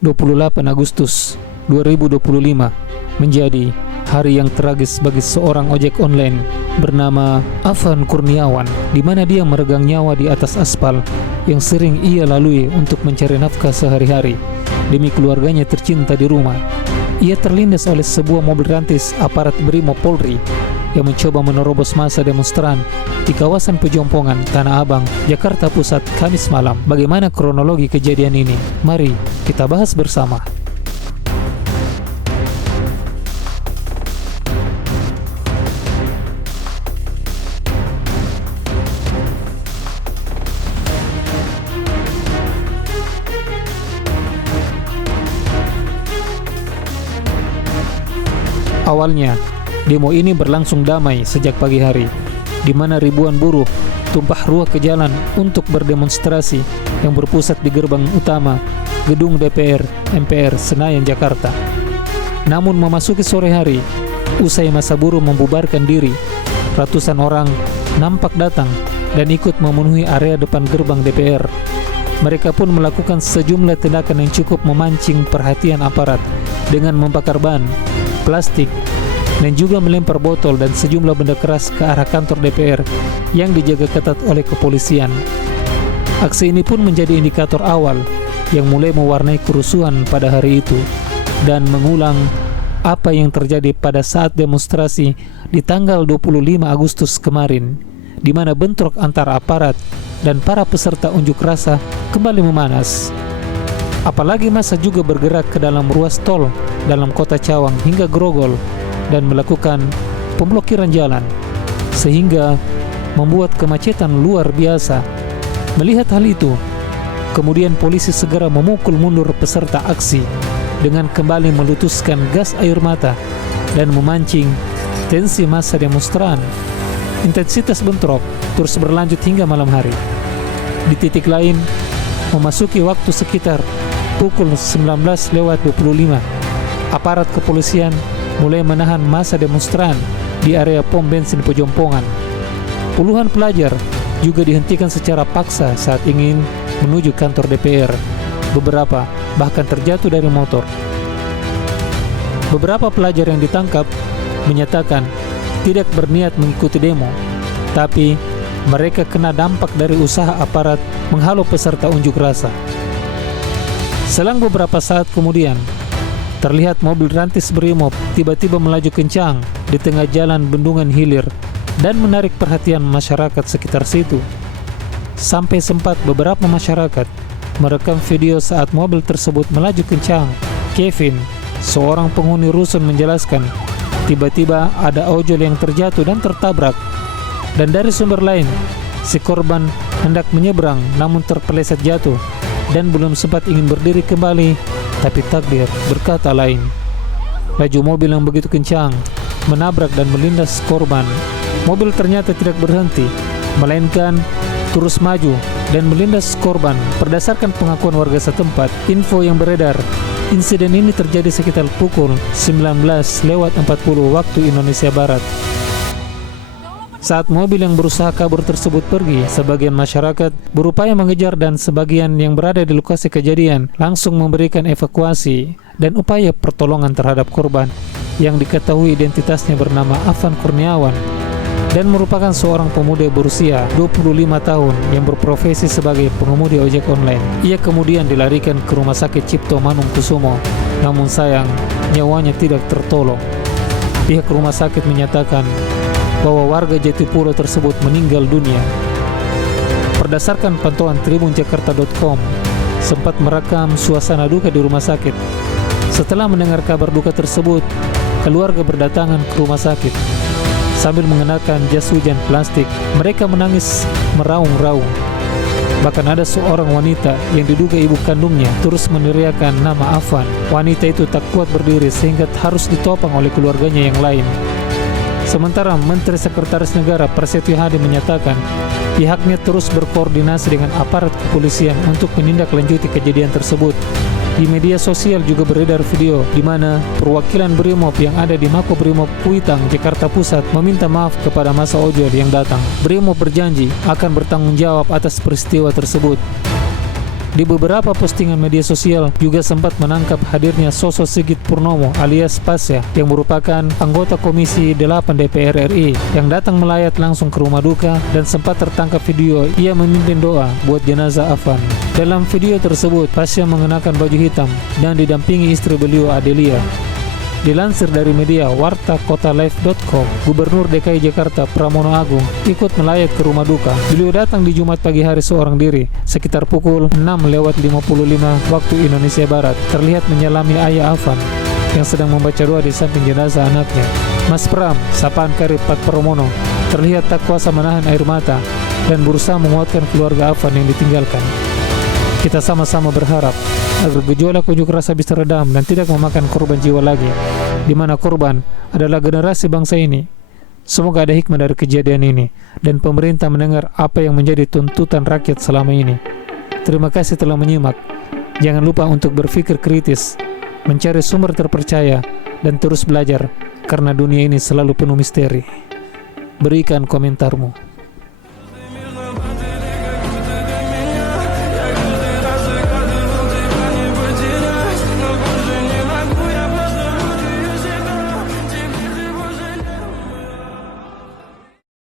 28 Agustus 2025 menjadi hari yang tragis bagi seorang ojek online bernama Afan Kurniawan, di mana dia meregang nyawa di atas aspal yang sering ia lalui untuk mencari nafkah sehari-hari demi keluarganya tercinta di rumah. Ia terlindas oleh sebuah mobil rantis aparat Brimob Polri yang mencoba menerobos massa demonstran di kawasan Pejompongan, Tanah Abang, Jakarta Pusat, Kamis malam. Bagaimana kronologi kejadian ini? Mari kita bahas bersama. Awalnya, demo ini berlangsung damai sejak pagi hari, di mana ribuan buruh tumpah ruah ke jalan untuk berdemonstrasi yang berpusat di gerbang utama gedung DPR MPR Senayan, Jakarta. Namun memasuki sore hari, usai masa buruh membubarkan diri, ratusan orang nampak datang dan ikut memenuhi area depan gerbang DPR. Mereka pun melakukan sejumlah tindakan yang cukup memancing perhatian aparat dengan membakar ban, plastik, dan juga melempar botol dan sejumlah benda keras ke arah kantor DPR yang dijaga ketat oleh kepolisian. Aksi ini pun menjadi indikator awal yang mulai mewarnai kerusuhan pada hari itu dan mengulang apa yang terjadi pada saat demonstrasi di tanggal 25 Agustus kemarin, di mana bentrok antara aparat dan para peserta unjuk rasa kembali memanas. Apalagi massa juga bergerak ke dalam ruas tol dalam kota Cawang hingga Grogol dan melakukan pemblokiran jalan, sehingga membuat kemacetan luar biasa. Melihat hal itu, kemudian polisi segera memukul mundur peserta aksi dengan kembali meletuskan gas air mata dan memancing tensi massa demonstran. Intensitas bentrok terus berlanjut hingga malam hari. Di titik lain, memasuki waktu sekitar pukul 19.25, aparat kepolisian mulai menahan massa demonstran di area pom bensin Pejompongan. Puluhan pelajar juga dihentikan secara paksa saat ingin menuju kantor DPR. Beberapa bahkan terjatuh dari motor. Beberapa pelajar yang ditangkap menyatakan tidak berniat mengikuti demo, tapi mereka kena dampak dari usaha aparat menghalau peserta unjuk rasa. Selang beberapa saat kemudian, terlihat mobil rantis Brimob tiba-tiba melaju kencang di tengah jalan Bendungan Hilir dan menarik perhatian masyarakat sekitar situ. Sampai sempat beberapa masyarakat merekam video saat mobil tersebut melaju kencang. Kevin, seorang penghuni rusun, menjelaskan, tiba-tiba ada ojol yang terjatuh dan tertabrak. Dan dari sumber lain, si korban hendak menyeberang namun terpeleset jatuh dan belum sempat ingin berdiri kembali, tapi takdir berkata lain. Laju mobil yang begitu kencang menabrak dan melindas korban. Mobil ternyata tidak berhenti, melainkan terus maju dan melindas korban. Berdasarkan pengakuan warga setempat, info yang beredar, insiden ini terjadi sekitar pukul 19.40 waktu Indonesia Barat. Saat mobil yang berusaha kabur tersebut pergi, sebagian masyarakat berupaya mengejar dan sebagian yang berada di lokasi kejadian langsung memberikan evakuasi dan upaya pertolongan terhadap korban yang diketahui identitasnya bernama Afan Kurniawan dan merupakan seorang pemuda berusia 25 tahun yang berprofesi sebagai pengemudi ojek online. Ia kemudian dilarikan ke Rumah Sakit Cipto Mangunkusumo, namun sayang nyawanya tidak tertolong. Pihak rumah sakit menyatakan bahwa warga Jatipulo tersebut meninggal dunia. Berdasarkan pantauan tribunjakarta.com, sempat merekam suasana duka di rumah sakit. Setelah mendengar kabar duka tersebut, keluarga berdatangan ke rumah sakit. Sambil mengenakan jas hujan plastik, mereka menangis meraung-raung. Bahkan ada seorang wanita yang diduga ibu kandungnya terus meneriakkan nama Afan. Wanita itu tak kuat berdiri sehingga harus ditopang oleh keluarganya yang lain. Sementara Menteri Sekretaris Negara Prasetyo Hadi menyatakan pihaknya terus berkoordinasi dengan aparat kepolisian untuk menindaklanjuti kejadian tersebut. Di media sosial juga beredar video di mana perwakilan Brimob yang ada di Makobrimob Kuitang, Jakarta Pusat meminta maaf kepada massa ojol yang datang. Brimob berjanji akan bertanggung jawab atas peristiwa tersebut. Di beberapa postingan media sosial juga sempat menangkap hadirnya sosok Sigit Purnomo alias Pasya yang merupakan anggota Komisi 8 DPR RI yang datang melayat langsung ke rumah duka dan sempat tertangkap video ia memimpin doa buat jenazah Afan. Dalam video tersebut, Pasya mengenakan baju hitam dan didampingi istri beliau Adelia. Dilansir dari media wartakotalive.com, Gubernur DKI Jakarta Pramono Anung ikut melayat ke rumah duka. Beliau datang di Jumat pagi hari seorang diri, sekitar pukul 6:55 waktu Indonesia Barat. Terlihat menyelami ayah Afan yang sedang membaca doa di samping jenazah anaknya. Mas Pram, sapaan karib Pak Pramono, terlihat tak kuasa menahan air mata dan berusaha menguatkan keluarga Afan yang ditinggalkan. Kita sama-sama berharap agar gejolak unjuk rasa bisa redam dan tidak memakan korban jiwa lagi, di mana korban adalah generasi bangsa ini. Semoga ada hikmah dari kejadian ini dan pemerintah mendengar apa yang menjadi tuntutan rakyat selama ini. Terima kasih telah menyimak. Jangan lupa untuk berpikir kritis, mencari sumber terpercaya, dan terus belajar karena dunia ini selalu penuh misteri. Berikan komentarmu.